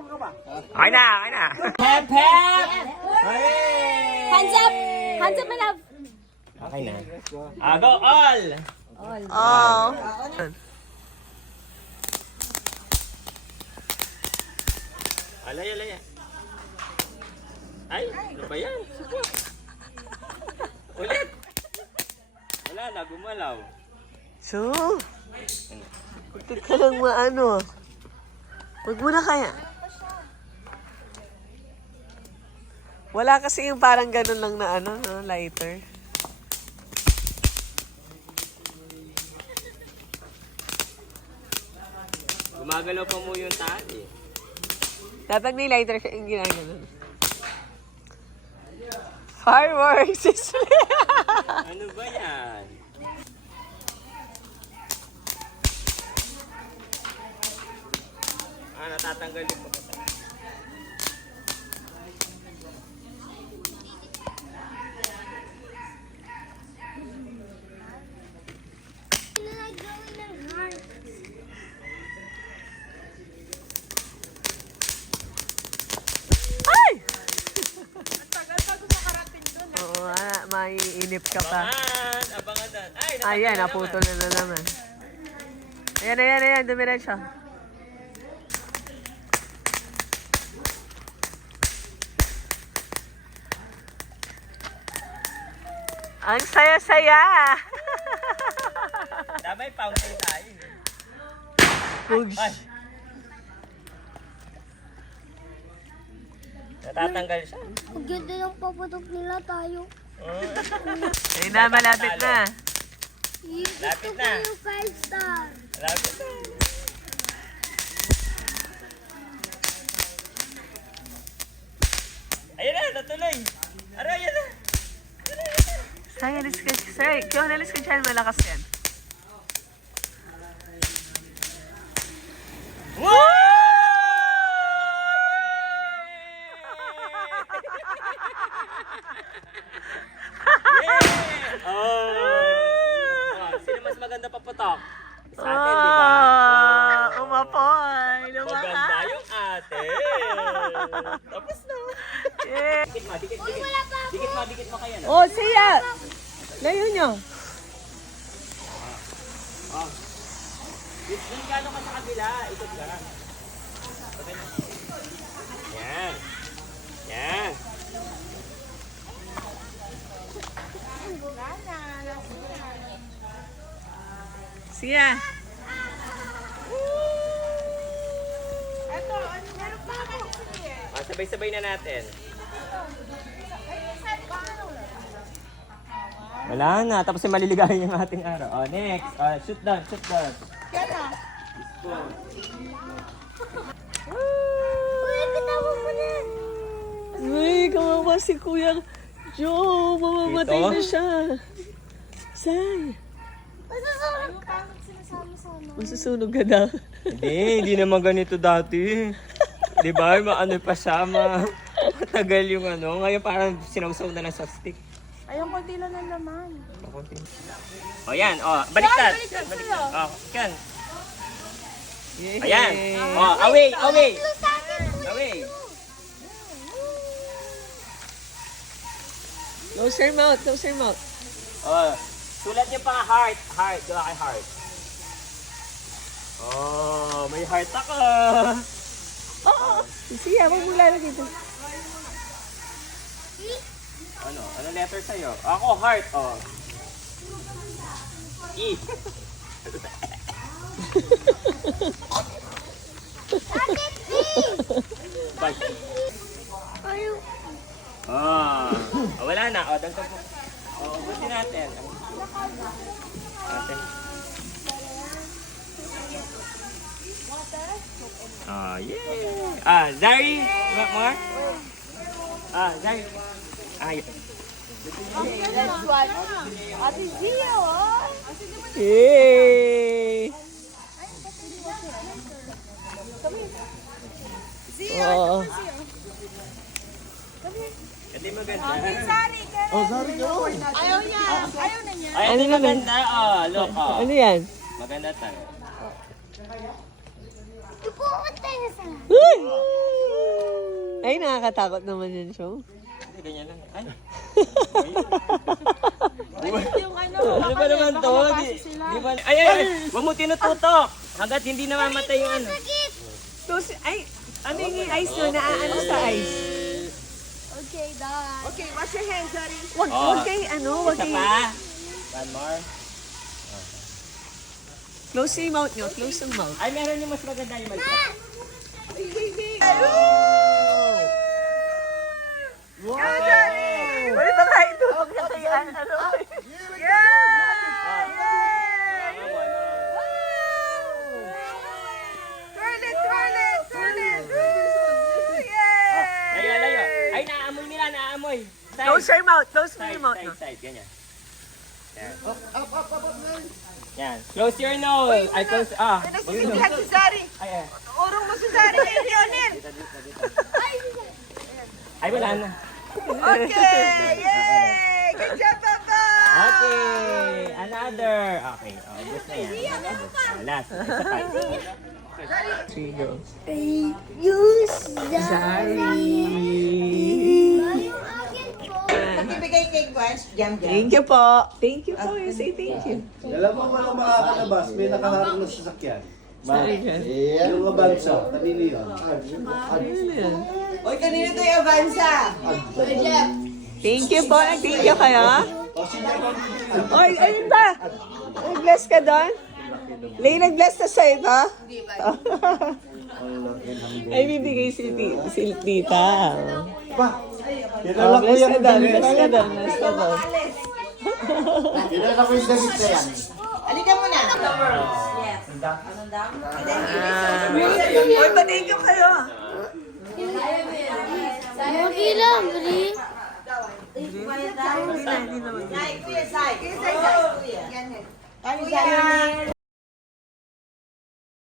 Okay na, okay na. Pep, pep! Hands up! Hands up, my love! Okay na. Go, all! Oh. Alay, alay. Ay, ano ba yan? Ulit! Wala na, gumalaw. So, huwag ka lang maano. Huwag mo na kaya. Wala kasi yung parang ganun lang na ano, no, lighter. Gumagalaw pa mo yung tali. Dapat may lighter siya yung ginaganon. Fireworks! Ano ba yan? Natatanggal yung pagkata. Ay! Oo, maiinip ka pa. Abangan! Abangan dan. Ay, Ayan, naputol na naman. Ayan, dumiretso. Ang saya-saya! Damay fountain tayo. Pugs. Ay! Natatanggal siya. Ang ganda ng paputok nila tayo. Ayun na, malapit na. Lapit na. Yung 5 star. Lapit na. Ayun na, natuloy. Aray, ayun na. Say, alis ka. Say, kung alis ka dyan, malakas yan. Woo! Yeah! Sino mas maganda paputok? Sa atin, di ba? Umapoy. Maganda Lumakas. yung ate. Tapos na. Yeah. Dikit mo, dikit. Dikit mo kaya na. Oh, siya. Layo nyo. Yung gano'n ka sa kabila, ikot ka. Okay na. Yan. Yan. Siya. Sabay-sabay na natin. Wala na, tapos yung maliligayan yung ating araw. Next. Shoot down, shoot down. Uy, katawa mo na. Uy, kawawa si Kuya Joe. Mamamatay Dito? na siya. Say. Masusunog ka. Sinasama-sama. Masusunog ka daw. Hindi naman ganito dati. Di ba? Maano pa siya, matagal yung ano. Ngayon parang sinawsaw na lang sa stick. Ayun, konti lang ng laman. O yan, baliktad. Baliktad. Yan. Ayan. Away, away. Away. Close your mouth, close your mouth. Sulat niyo pa heart. Heart. Gawa kay heart. May heart ako. Siya, huwag mo lalagay dito. Ano letter sa'yo? Ako, heart. E. Bye. Ayaw. Wala na. Dagdag mo. Ubusin natin. Ate. Yeah. Zari. Want more? Zari. Yun. Next one. Ate Zia, oh. Yay! Oo. Hindi maganda. Ayaw niya. Ayaw na niya. Ay, hindi maganda. Look. Ano yan? Maganda tayo. Tupuot tayo sa. Uy! Ay, nakakatakot naman yun, show. Hindi, ganyan lang. Ay, Yung ano, ano ba naman to? Di ba? Ay! Huwag mo tinututok! Hanggat hindi namamatay yung ano. Lucy, ay, ano yung ice nyo? Naaano sa ice? Okay, done. Okay, wash your hands, sorry. Wag, Oh. wag kay, ano, wag Isa kay... pa. One more. Close yung mouth nyo, close yung mouth. Ay, meron yung mas maganda yung malapit. Wala ba kayo ito? Huwag na kayo, ano? Layo, layo. Ay, naaamoy nila, naaamoy. Side. Close your mouth, close mo Side, yung mouth side, nyo. side. Ganyan. Yan. Yan. Close your nose. Ay, close. Ah. Nagsisindihan si Sari. Ay, ay. Urong mo si Sari kay Lionel. Ay, wala na. Okay, yay! Good job, Papa! Okay. Another. Okay. Oh, ubos na yan. Ubos na. Last. Isa pa. Three girls. Nagbibigay cake once, jam jam. Thank you po. Thank you po. You say thank you. Alam mo walang makakalabas, may nakaharap na sasakyan. Yung abansa, kanino yun? Oy, kanina to yung Avanza. Thank you po. Thank you kayo. Oy, ayun ba? Nag-bless ka doon? Lay, nag-bless na sa'yo ba? Ay, bibigay si tita. Kilala ko Bless yan. ka doon. Bless ka doon. Bless ka doon. Kilala ko yung damit na yan. Halika mo na. Oy, pa-thank you kayo. Okay lang, Bri. Hindi na, hindi naman. Kuya, Sai. Kuya, Sai. Kuya. Yan. Kuya.